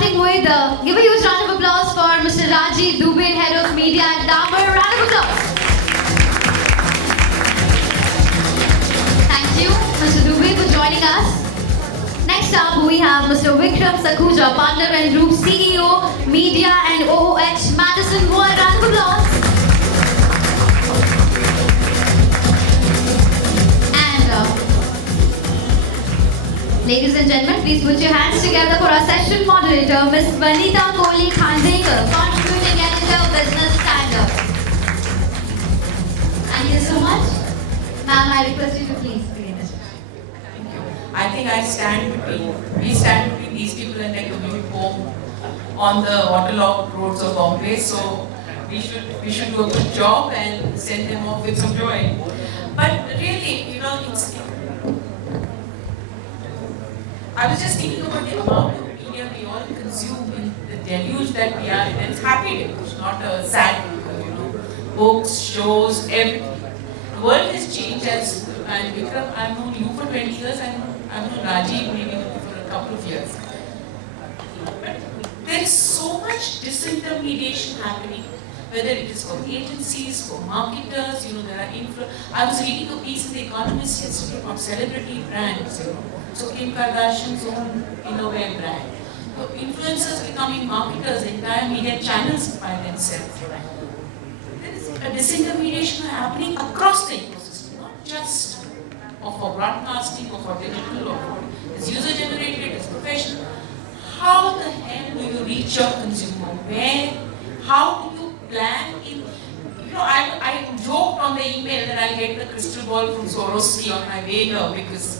starting with, give a huge round of applause for Mr. Rajiv, Dubey, Head of Media at Dabur. Round of applause. Thank you, Mr. Dubey, for joining us. Next up, we have Mr. Vikram Sakhuja, Partner and Group CEO, Media and OOH, Madison. One round of applause. Ladies and gentlemen, please put your hands together for our session moderator, Ms. Vanita Kohli-Khandekar, contributing editor, Business Standard. Thank you so much. Ma'am, I request you to please begin this. Thank you. I think we stand between these people and their commute home on the waterlogged roads of Bombay, so we should do a good job and send them off with some joy. But really, I was just thinking about the amount of media we all consume in the deluge that we are in. And it's happy deluge, not a sad, books, shows, everything. The world has changed and Vikram, I've known you for 20 years, and I've known Rajiv maybe for a couple of years. But there is so much disintermediation happening, whether it is for agencies, for marketers, there are I was reading a piece in The Economist yesterday about celebrity brands, So Kim Kardashian's own innovative brand. So influencers becoming marketers, entire media channels by themselves. There is a disintermediation happening across the ecosystem, not just for broadcasting or for digital or for it's user generated, it's professional. How the hell do you reach your consumer? How do you plan in? I joked on the email that I'll get the crystal ball from Swarovski on my way here because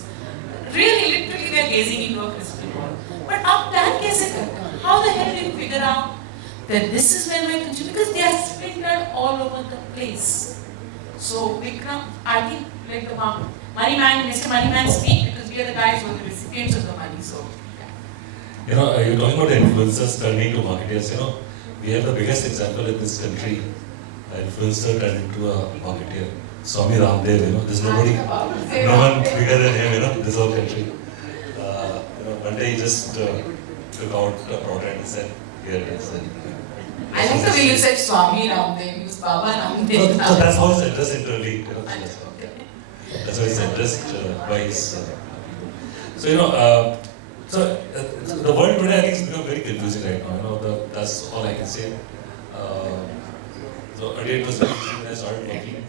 really, literally, we are gazing into a crystal ball. But आप plan कैसे करते हैं? How the hell do you figure out that this is where my consumer? Because they are splintered all over the place. So Vikram, I think like the money man, Mr. Money Man speak because we are the guys who are the recipients of the money. So you're talking about the influencers turning to marketers. We have the biggest example in this country. An influencer turned into a marketer. Swami Ramdev, there's nobody, no one bigger than him, in this whole country. One day he just took out a product and said, here it is. I like the way you said Swami Ramdev, you used Baba Ramdev. So that's how his interest interleaved. That's how his interest by his people. So, the world today I think is become very confusing right now. That's all I can say. So earlier it was very easy when I started working.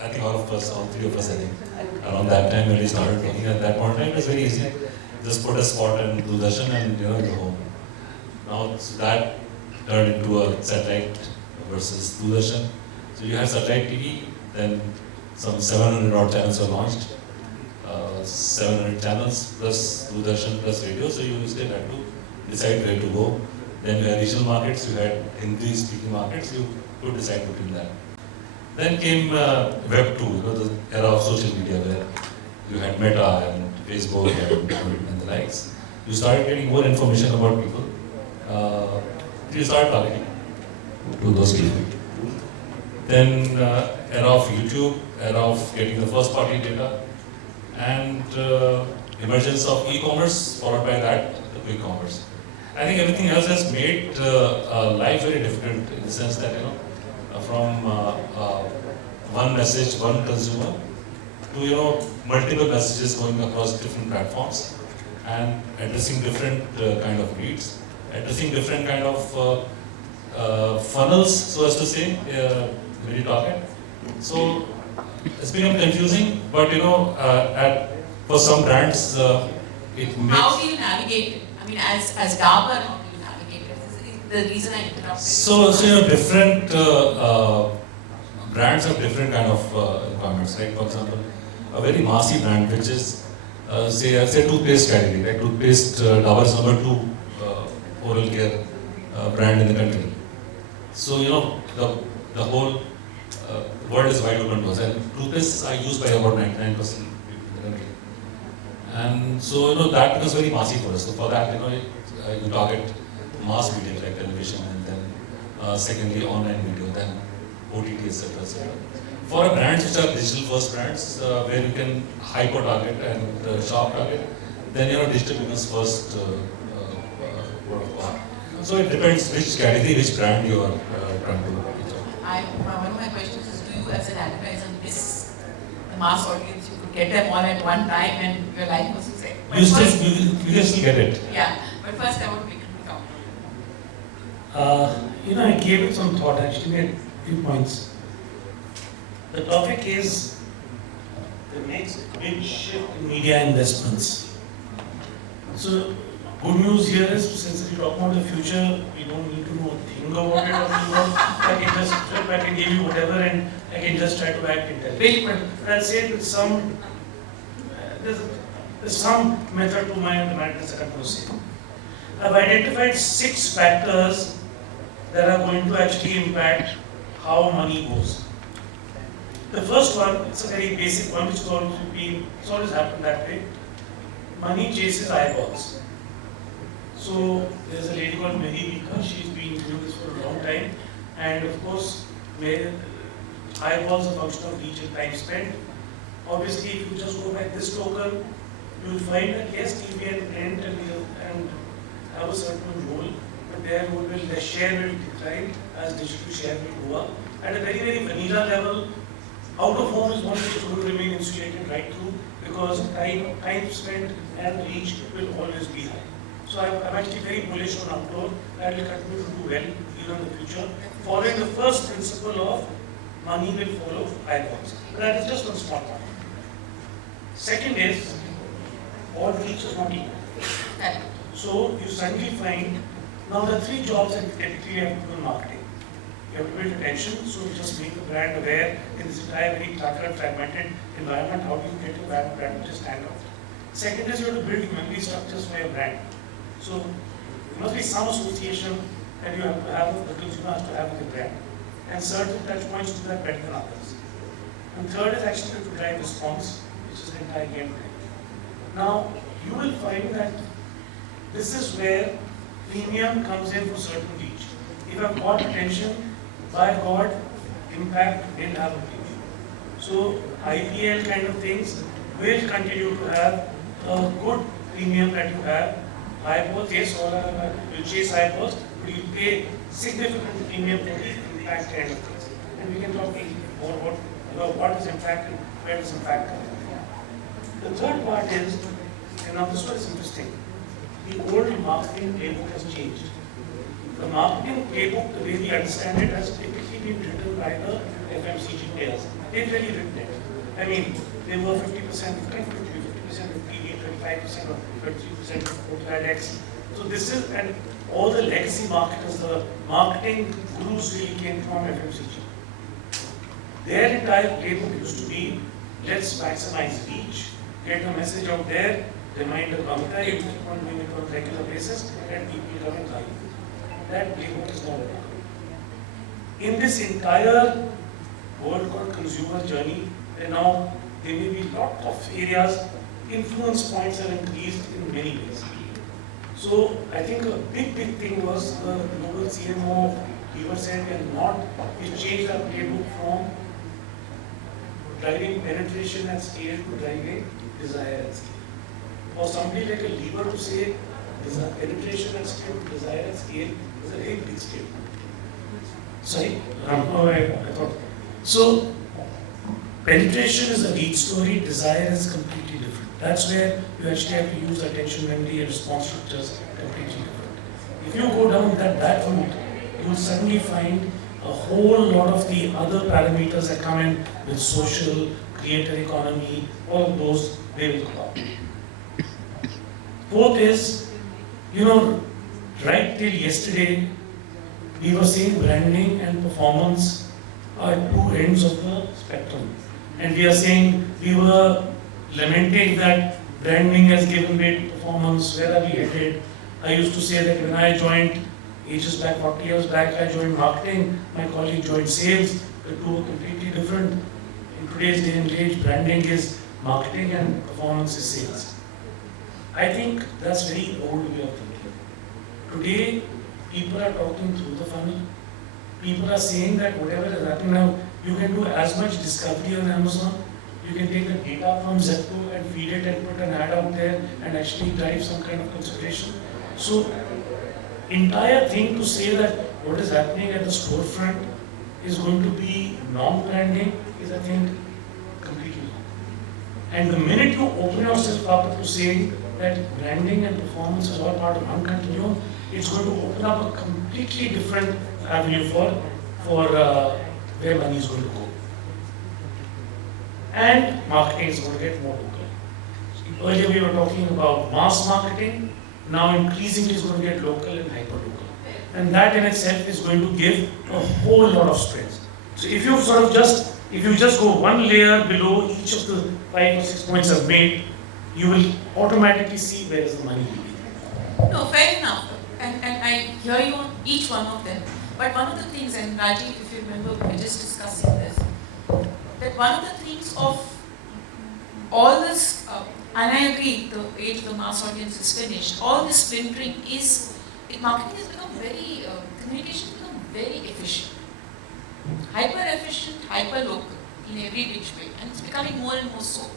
I think all three of us, around that time when we started working at that point in time, it was very easy. Just put a spot and Doordarshan and you're home. Now that turned into a satellite versus Doordarshan. So you had satellite TV, then some 700 odd channels were launched. 700 channels plus Doordarshan plus radio, so you still had to decide where to go. Then you had regional markets, you had Hindi speaking markets, you could decide between that. Then came Web 2, the era of social media where you had Meta and Facebook and the likes. You started getting more information about people. You started targeting to those people. Then era of YouTube, era of getting the first party data, and emergence of e-commerce, followed by that, the quick commerce. I think everything else has made life very different in the sense that, from one message, one consumer, to multiple messages going across different platforms and addressing different kind of needs, addressing different kind of funnels, so as to say, when you talk it. So it's become confusing, but for some brands, it makes. How do you navigate it? I mean, as Dabur, how do you navigate it? The reason I interrupted. So different brands have different kind of requirements. Like for example, a very massy brand, which is say toothpaste category, like toothpaste, Dabur is number 2 oral care brand in the country. So the whole world is wide open to us, and toothpastes are used by about 99% in the country. And so that becomes very massy for us. So for that, you target mass media like television, and then secondly online video, then OTT, etc. For a brands which are digital first brands, where you can hyper target and sharp target, then digital becomes first lot of cost. So it depends which category, which brand you are trying to reach out. One of my questions is, do you as an advertiser miss the mass audience? You could get them all at one time and your life was set. You still get it. Yeah, but first I want Vikram to come. I gave it some thought, actually made a few points. The topic is the next big shift in media investments. So, good news here is, since we talk about the future, we don't need to know a thing about it, or I can just flip, I can give you whatever, and I can just try to act intelligent. But I'll say it with some, there's some method to my madness that I'm going to say. I've identified 6 factors that are going to actually impact how money goes. The first one, it's a very basic one, which has always happened that way. Money chases eyeballs. So there's a lady called Madison, she's been doing this for a long time, and of course, eyeballs are a function of reach and time spent. Obviously, if you just go by this token, you'll find that yes, TV and print and have a certain role, but their role will, their share will decline as digital share will go up. At a very, very vanilla level, out of home is one which is going to remain insulated right through, because time spent and reach will always be high. So I'm actually very bullish on outdoor, and will continue to do well even in the future, following the first principle of money will follow eyeballs. That is just one small one. Second is, all reach is not equal. So you suddenly find, now the 3 jobs that you typically have to do in marketing. You have to build attention, so you just make the brand aware in this entire very cluttered, fragmented environment. How do you get your brand to stand out? Second is you have to build memory structures for your brand. So there must be some association that you have to have, the consumer has to have with the brand. And certain touch points do that better than others. And third is actually to drive response, which is the entire game plan. Now, you will find that this is where premium comes in for certain reach. If I've got attention, by God, impact will have a premium. So IPL kind of things will continue to have a good premium that you have. Eyeballs, yes, all will chase eyeballs, but you pay significant premium for the impact kind of things. And we can talk more about what is impact and where does impact come from. The third part is, and now this one is interesting, the old marketing playbook has changed. The marketing playbook, the way we understand it, has typically been written by the FMCG players. They've really written it. I mean, they were 50%, 50%, 25%, or 33% total ad X. So this is, and all the legacy marketers, the marketing gurus really came from FMCG. Their entire playbook used to be, let's maximize reach, get a message out there, remind the Vanita, you keep on doing it on a regular basis, and people come and buy. That playbook is not working. In this entire world called consumer journey, there may be a lot of areas, influence points are increased in many ways. So I think a big thing was the global CMO, he was saying we changed our playbook from driving penetration at scale to driving desire at scale. Or somebody like a lever to say penetration at scale to desire at scale is a very big scale. Sorry? I thought. So, penetration is a lead story, desire is completely different. That's where you actually have to use attention memory and response structures completely different. If you go down that route, you will suddenly find a whole lot of the other parameters that come in with social, creator economy, all of those, they will come up. Fourth is, right till yesterday, we were saying branding and performance are 2 ends of the spectrum. And we are saying, we were lamenting that branding has given way to performance, where are we headed? I used to say that when I joined, ages back, 40 years back, I joined marketing, my colleague joined sales, the 2 were completely different. In today's day and age, branding is marketing and performance is sales. I think that's very old way of thinking. Today, people are talking through the funnel. People are saying that whatever is happening now, you can do as much discovery on Amazon. You can take the data from Zepto and feed it and put an ad out there and actually drive some kind of consideration. So, entire thing to say that what is happening at the storefront is going to be non-branding is, I think, completely wrong. And the minute you open yourself up to saying that branding and performance is all part of one continuum, it's going to open up a completely different avenue for where money is going to go. And marketing is going to get more local. Earlier we were talking about mass marketing, now increasingly it's going to get local and hyper-local. And that in itself is going to give a whole lot of strength. So if you just go one layer below each of the 5 or 6 points I've made, you will automatically see where is the money leading. No, fair enough. And I hear you on each one of them. But one of the things, and Rajiv, if you remember, we were just discussing this, that one of the things of all this, and I agree, the age of the mass audience is finished, all this splintering is, marketing has become very, communication has become very efficient. Hyper efficient, hyper local in every which way, and it's becoming more and more so.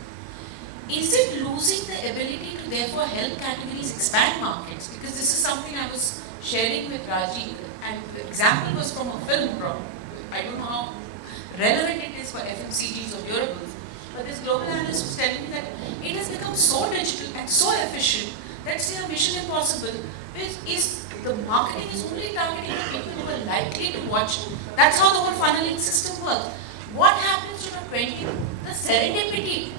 Is it losing the ability to therefore help categories expand markets? Because this is something I was sharing with Rajiv, and the example was from a film problem. I don't know how relevant it is for FMCGs or durables, but this global analyst was telling me that it has become so digital and so efficient that say a Mission Impossible, which is the marketing is only targeting the people who are likely to watch. That's how the whole funneling system works. What happens to the 20? The serendipity.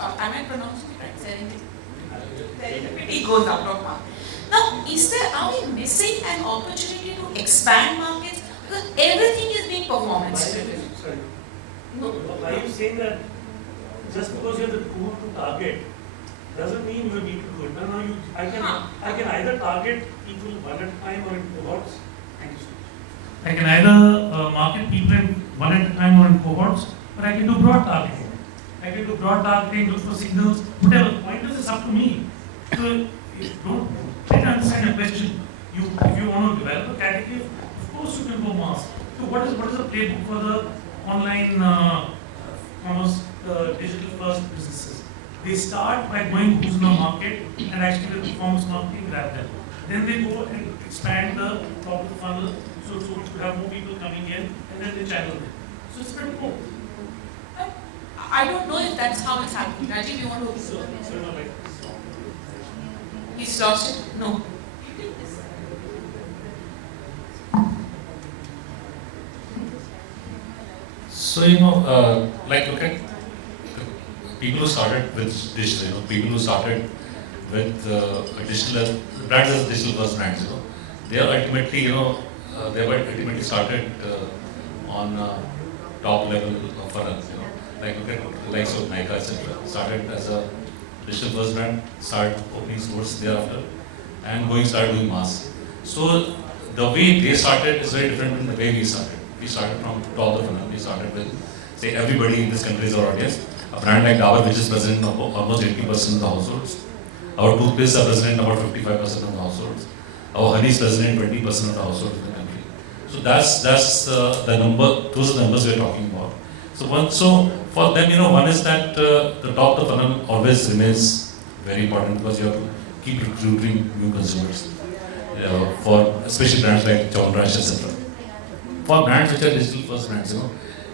Am I pronouncing it right? Serendipity goes out of market. Now, are we missing an opportunity to expand markets? Because everything is being performance driven. Sorry. No, why are you saying that just because you have the tool to target doesn't mean you need to do it? No, I can either target people one at a time or in cohorts. Thank you so much. I can either market people in one at a time or in cohorts, but I can do broad targeting. I can do broad targeting, look for signals, whatever. The point is, it's up to me. So, don't try to understand your question. If you want to develop a category, of course you can go mass. So what is the playbook for the online commerce digital first businesses? They start by going who's in the market and actually the performance marketing grab them. Then they go and expand the top of the funnel so we could have more people coming in and then they channel them. So it's pretty cool. I don't know if that's how it's happening. Rajiv, you want to? He's lost it? No. So, like look at people who started with digital, people who started with digital brands as digital first brands, they are ultimately, they were ultimately started on top level of funnel, like look at likes of Nike, etc. Started as a digital first brand, started opening stores thereafter, and started doing mass. So the way they started is very different from the way we started. We started from top of the funnel. We started with, say, everybody in this country is our audience. A brand like Dabur, which is present in almost 80% of the households. Our toothpastes are present in about 55% of the households. Our honey is present in 20% of the households in the country. So that's the number. Those are the numbers we're talking about. So for them, one is that the top of the funnel always remains very important because you have to keep recruiting new consumers. For especially brands like Chyawanprash, etc. For brands which are digital first brands,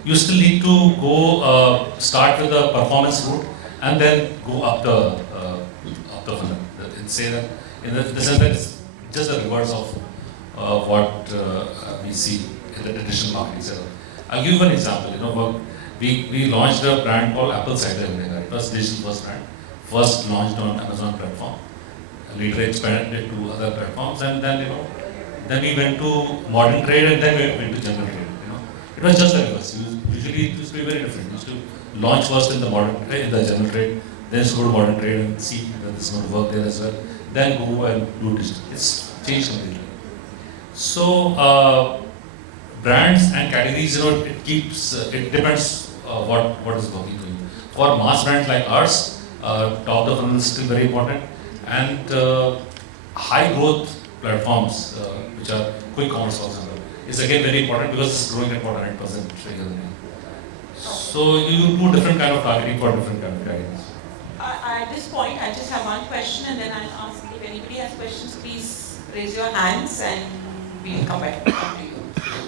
you still need to go start with the performance route and then go up the funnel. Say that in the sense that it's just the rewards of what we see in the traditional marketing setup. I'll give you an example. We launched a brand called Apple Cider Vinegar. It was digital first brand, first launched on Amazon platform. Later expanded it to other platforms, and then we went to modern trade, and then we went to general trade. It was just like us. Usually it used to be very different. We used to launch first in the modern trade, in the general trade, then go to modern trade and see that this is going to work there as well. Then go and do digital. It's changed completely. So brands and categories, it depends what is working for you. For mass brands like ours, top of the funnel is still very important. And high growth platforms, which are quick commerce, for example, is again very important because it's growing at about 100% regularly. So you do different kind of targeting for different kind of categories. At this point, I just have one question, and then I'll ask if anybody has questions, please raise your hands, and we'll come back to you.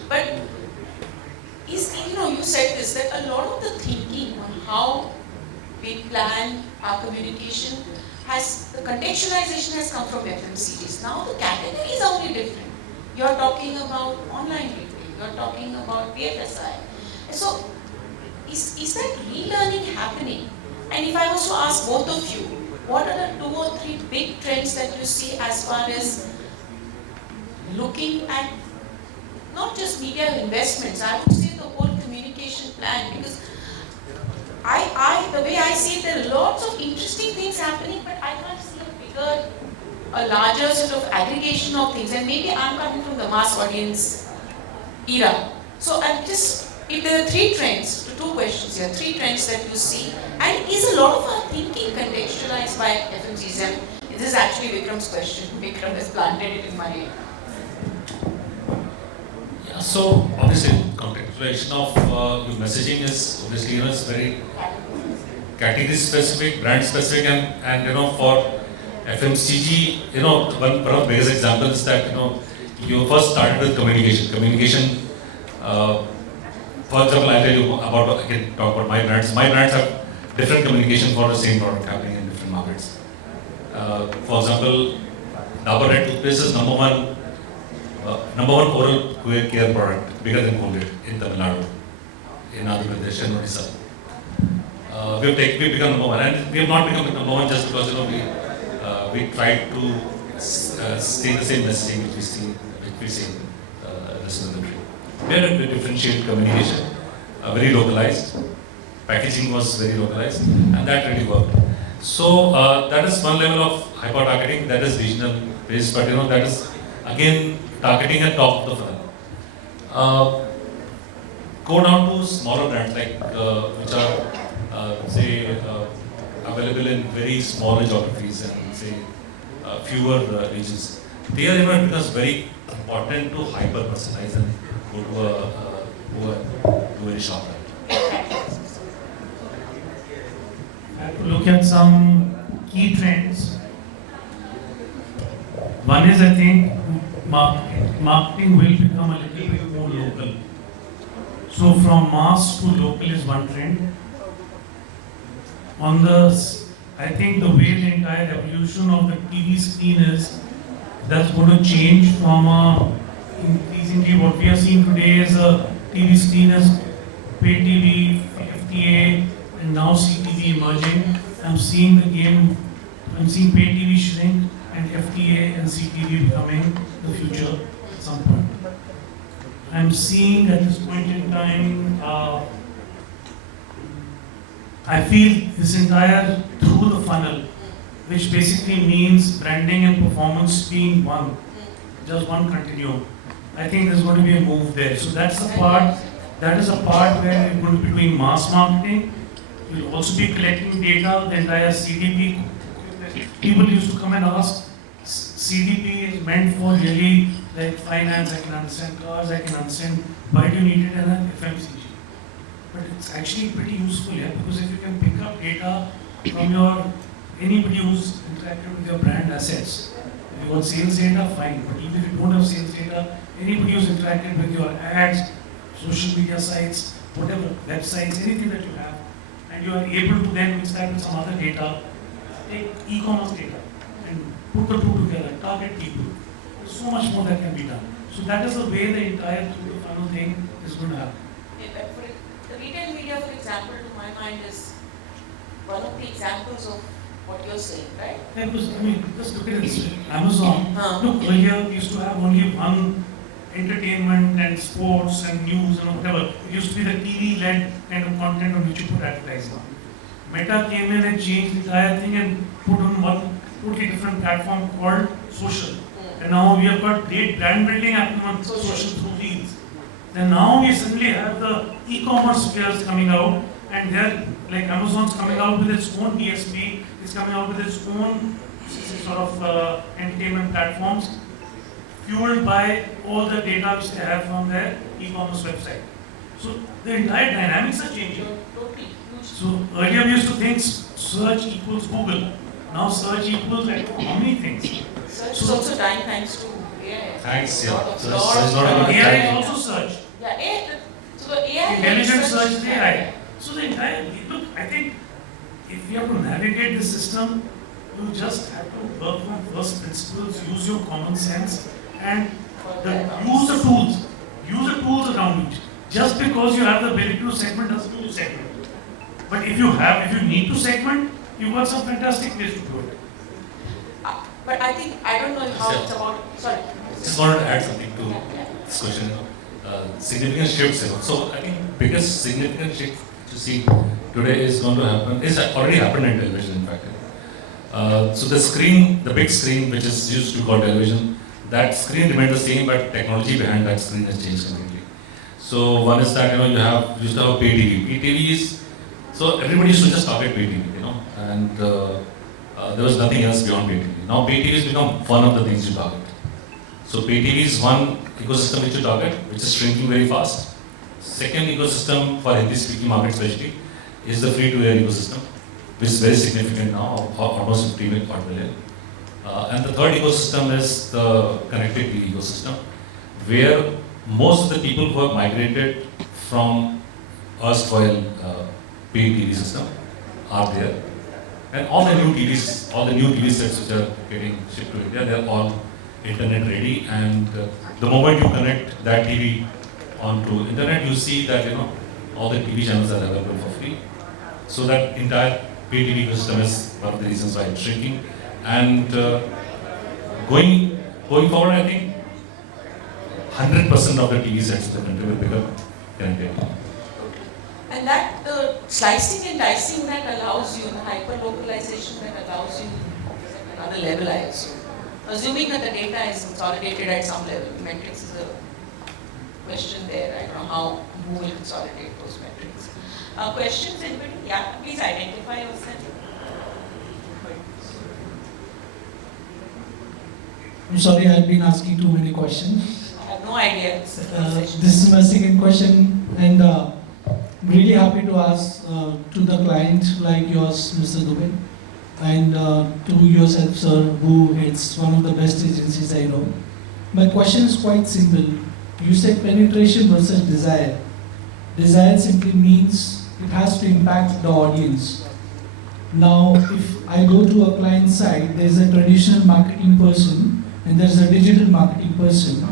But you said this, that a lot of the thinking on how we plan our communication the contextualization has come from FMCGs. Now the categories are only different. You're talking about online retail, you're talking about BFSI. So is that relearning happening? And if I was to ask both of you, what are the 2 or 3 big trends that you see as far as looking at not just media investments, I would say the whole communication plan, because the way I see it, there are lots of interesting things happening, but I can't see a larger sort of aggregation of things. And maybe I'm coming from the mass audience era. So if there are 3 trends, 2 questions here, 3 trends that you see, and is a lot of our thinking contextualized by FMCs? And this is actually Vikram's question. Vikram has planted it in my head. Yeah, so obviously contextualization of your messaging is obviously is very category specific, brand specific, and for FMCG, one of the biggest examples is that you first started with communication. For example, I'll tell you talk about my brands. My brands have different communication for the same product happening in different markets. For example, Dabur Red toothpaste is number one oral care product, bigger than Colgate in Tamil Nadu, in Andhra Pradesh and Odisha. We've become number one, and we have not become number one just because we tried to say the same messaging which we see in the rest of the country. We had a differentiated communication, very localized. Packaging was very localized, and that really worked. So that is one level of hyper targeting, that is regional based, but that is again targeting at top of the funnel. Go down to smaller brands like which are say available in very small geographies and say fewer regions. There it becomes very important to hyper personalize and go to a very short time. I have to look at some key trends. One is, I think, marketing will become a little bit more local. So from mass to local is one trend. I think the way the entire evolution of the TV screen is, that's going to change from increasingly what we are seeing today is a TV screen as pay TV, FTA, and now CTV emerging. I'm seeing pay TV shrink and FTA and CTV becoming the future at some point. I'm seeing at this point in time, I feel this entire through the funnel, which basically means branding and performance being one, just one continuum. I think there's going to be a move there. So that is a part where you're going to be doing mass marketing. You'll also be collecting data, the entire CDP. People used to come and ask, CDP is meant for really like finance, I can understand cars, I can understand, why do you need it in an FMCG? But it's actually pretty useful, because if you can pick up data from anybody who's interacted with your brand assets. If you got sales data, fine, but even if you don't have sales data, anybody who's interacted with your ads, social media sites, whatever, websites, anything that you have, and you are able to then mix that with some other data, take e-commerce data and put the two together, target people. There's so much more that can be done. So that is the way the entire through the funnel thing is going to happen. The retail media, for example, to my mind is one of the examples of what you're saying, right? Yeah, because, just look at this. Amazon, look, earlier we used to have only one entertainment and sports and news and whatever. It used to be the TV-led kind of content on which you put advertising. Meta came in and changed the entire thing and put on one totally different platform called social. And now we have got great brand building happening on social through reels. Then now we suddenly have the e-commerce players coming out, and they're like Amazon's coming out with its own DSP, it's coming out with its own sort of entertainment platforms, fueled by all the data which they have from their e-commerce website. So the entire dynamics are changing. Totally, huge So earlier we used to think search equals Google. Now search equals like how many things? Search is also dying thanks to AI. Thanks, yeah. Lot So of it's not about AI time. is also search. Yeah, AI, so the AI Intelligent search is AI. So the entire, look, I think if you have to navigate the system, you just have to work on first principles, use your common sense, and use the tools. Use the tools around you. Just because you have the ability to segment doesn't mean you segment. But if you need to segment, you've got some fantastic ways to do it. But I think, I don't know how it's about, sorry. Just wanted to add something to this question. Significant shifts. So I think biggest significant shift to see today is going to happen. It's already happened in television, in fact. So the screen, the big screen, which is used to call television, that screen remained the same, but technology behind that screen has changed completely. So one is that you used to have pay TV. Pay TV is so everybody used to just target pay TV, and there was nothing else beyond pay TV. Now pay TV has become one of the things you target. So pay TV is one ecosystem which you target, which is shrinking very fast. Second ecosystem for Hindi-speaking market especially is the free-to-air ecosystem, which is very significant now, almost 50 million. And the third ecosystem is the connected TV ecosystem, where most of the people who have migrated from erstwhile paid TV system are there. And all the new TV sets which are getting shipped to India, they are all internet ready. And the moment you connect that TV onto internet, you see that all the TV channels are available for free. So that entire pay TV ecosystem is one of the reasons why it's shrinking. And going forward, I think 100% of the TV sets in the country will become connected. And that the slicing and dicing that allows you, the hyper-localization that allows you at another level, I assume. Assuming that the data is consolidated at some level, metrics is a question there. I don't know how you will consolidate those metrics. Questions, anybody? Yeah, please identify yourself. I'm sorry, I've been asking too many questions. I have no idea. This is my second question, and really happy to ask to the client like yours, Mr. Dubey, and to yourself, sir, who it's one of the best agencies I know. My question is quite simple. You said penetration versus desire. Desire simply means it has to impact the audience. Now, if I go to a client side, there's a traditional marketing person and there's a digital marketing person.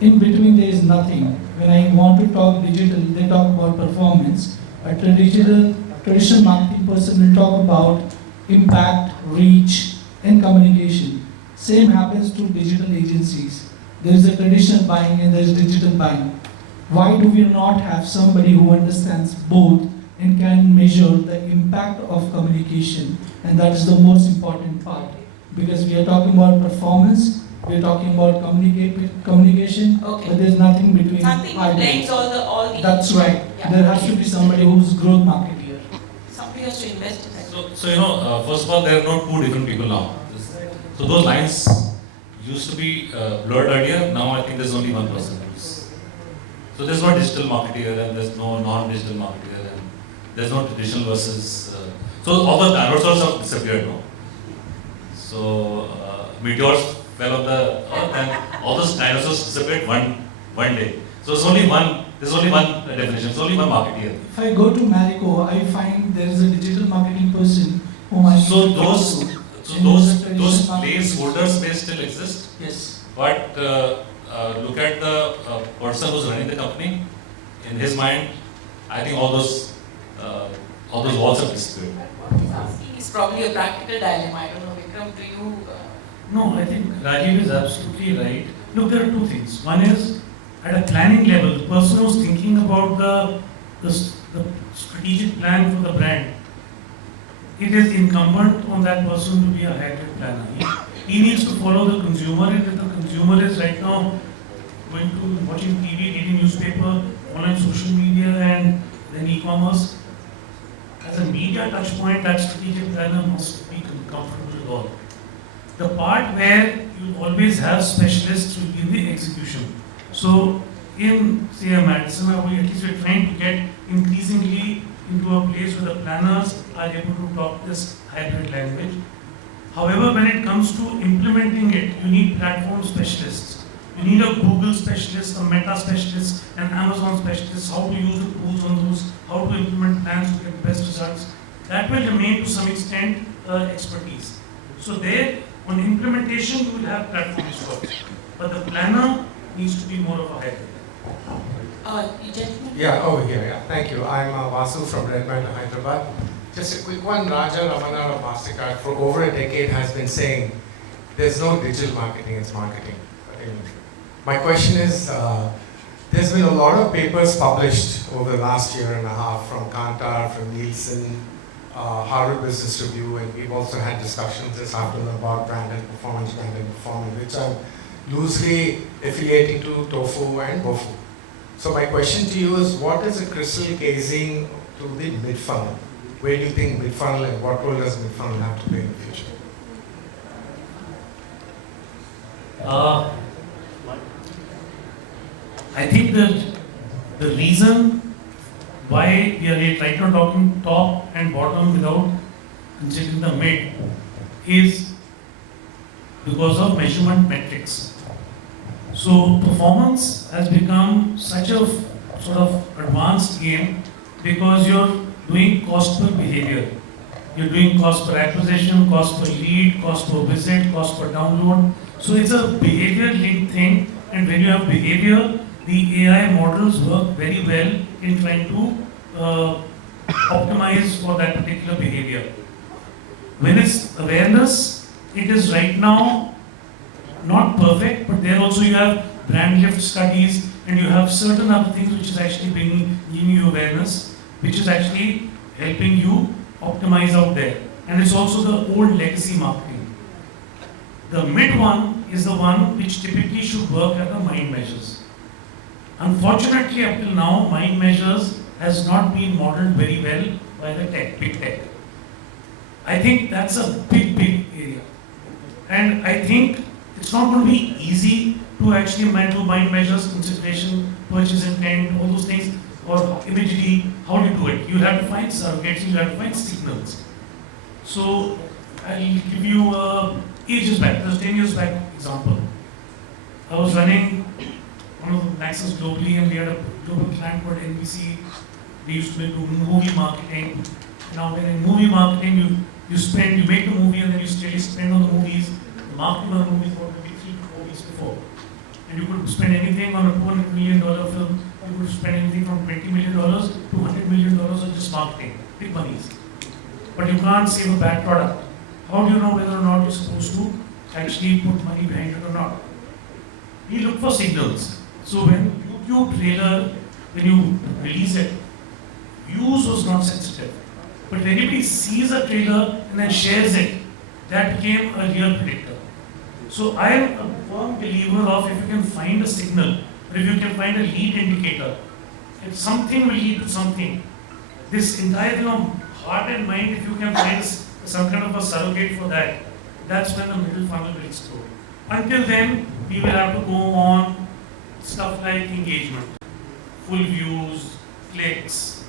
In between, there is nothing. When I want to talk digital, they talk about performance. A traditional marketing person will talk about impact, reach, and communication. Same happens to digital agencies. There is a traditional buying and there is digital buying. Why do we not have somebody who understands both and can measure the impact of communication? And that is the most important part. Because we are talking about performance, we are talking about communication, Okay. but there's nothing between. Something that blends all the. That's right. Yeah. There has to be somebody who's growth marketeer. Somebody has to invest in that. So first of all, there are not two different people now. So those lines used to be blurred earlier. Now I think there's only one person. So there's no digital marketeer and there's no non-digital marketeer and there's no traditional versus. So all the dinosaurs have disappeared now. So meteors fell on the earth and all those dinosaurs disappeared one day. So there's only one definition. It's only one marketeer. If I go to Marico, I find there is a digital marketing person whom I So need to talk those to. And there's a traditional those marketing placeholders may still exist. Yes. But look at the person who's running the company. In his mind, I think all those walls have disappeared. What he's asking is probably a practical dilemma. I don't know, Vikram, do you? No, I think Rajiv is absolutely right. Look, there are two things. One is at a planning level, the person who's thinking about the strategic plan for the brand. It is incumbent on that person to be a high-grade planner. He needs to follow the consumer, and if the consumer is right now going to watching TV, reading newspaper, online social media, and then e-commerce. As a media touch point, that strategic planner must be comfortable with all. The part where you always have specialists will be in the execution. So in say a Madison, or at least we're trying to get increasingly into a place where the planners are able to talk this hybrid language. However, when it comes to implementing it, you need platform specialists. You need a Google specialist, a Meta specialist, an Amazon specialist, how to use the tools on those, how to implement plans to get the best results. That will remain to some extent expertise. So there, on implementation, you will have platform experts. But the planner needs to be more of a hybrid. You gentlemen? Yeah, over here, yeah. Thank you. I'm Vasu from Redmond, Hyderabad. Just a quick one. Raja Ramana of MasterCard for over a decade has been saying there's no digital marketing, it's marketing. My question is, there's been a lot of papers published over the last year and a half from Kantar, from Nielsen, Harvard Business Review, and we've also had discussions this afternoon about brand and performance, which I'm loosely affiliating to Tofu and Bofu. So my question to you is, what is a crystal gazing to the mid-funnel? Where do you think mid-funnel and what role does mid-funnel have to play in the future? I think that the reason why we are right now talking top and bottom without considering the mid is because of measurement metrics. So performance has become such a sort of advanced game because you're doing cost per behavior. You're doing cost per acquisition, cost per lead, cost per visit, cost per download. So it's a behavior linked thing, and when you have behavior, the AI models work very well in trying to optimize for that particular behavior. When it's awareness, it is right now not perfect, but there also you have brand lift studies and you have certain other things which is actually giving you awareness, which is actually helping you optimize out there. And it's also the old legacy marketing. The mid one is the one which typically should work at the mind measures. Unfortunately, up till now, mind measures has not been modeled very well by the big tech. I think that's a big area. And I think it's not going to be easy to actually do mind measures, consideration, purchase intent, all those things, or imagery. How do you do it? You have to find surrogates, you have to find signals. So I'll give you ages back, just 10 years back example. I was running one of the Nexus globally, and we had a global client called NBC. They used to do movie marketing. Now, when in movie marketing, you make the movie and then you really spend on the movies. The marketing on the movies about maybe 3 to 4 weeks before. And you could spend anything on a $200 million film. You could spend anything from $20 million to $100 million on just marketing. Big monies. But you can't save a bad product. How do you know whether or not you're supposed to actually put money behind it or not? We look for signals. So when YouTube trailer, when you release it, views was not sensitive. But when anybody sees a trailer and then shares it, that became a real predictor. So I am a firm believer of if you can find a signal, or if you can find a lead indicator, if something will lead to something, this entire thing of heart and mind, if you can find some kind of a surrogate for that, that's when the middle funnel will explode. Until then, we will have to go on stuff like engagement, full views, clicks,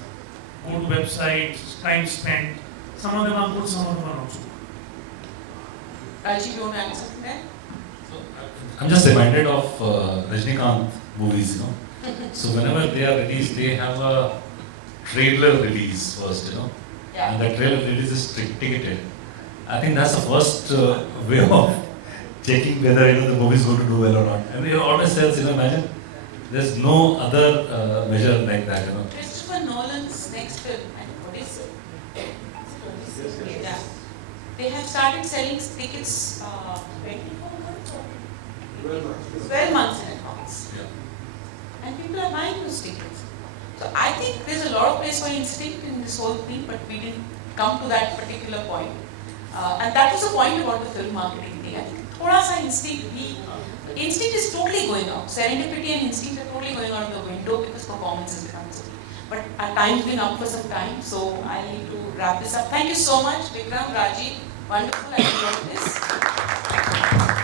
go to websites, time spent. Some of them are good, some of them are not so good. Rajiv, you want to add something there? I'm just reminded of Rajnikant movies, you know. So whenever they are released, they have a trailer release first, you know. Yeah. And that trailer release is ticketed. I think that's the first way of checking whether the movie is going to do well or not. And it always says, imagine there's no other measure like that, you know. Christopher Nolan's next film, and what is it? Yeah. They have started selling tickets 24 months or 12 months in advance. Yeah. And people are buying those tickets. So I think there's a lot of place for instinct in this whole thing, but we didn't come to that particular point. And that was the point about the film marketing thing. I think thoda sa instinct is totally going out. Serendipity and instinct are totally going out of the window because performance has become so. But our time's been up for some time, so I need to wrap this up. Thank you so much, Vikram, Rajiv. Wonderful, I enjoyed this.